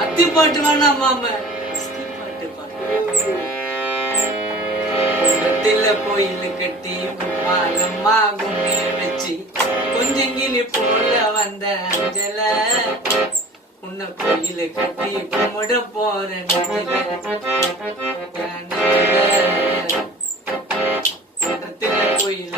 அத்தி பாட்டு வேணாம் மாம கோயில் கட்டி மாலம்மா கும்மி வச்சு கொஞ்சங்கினி போல வந்த அஞ்சல உன்னை கோயில் கட்டி கும்பிட போற கோயில்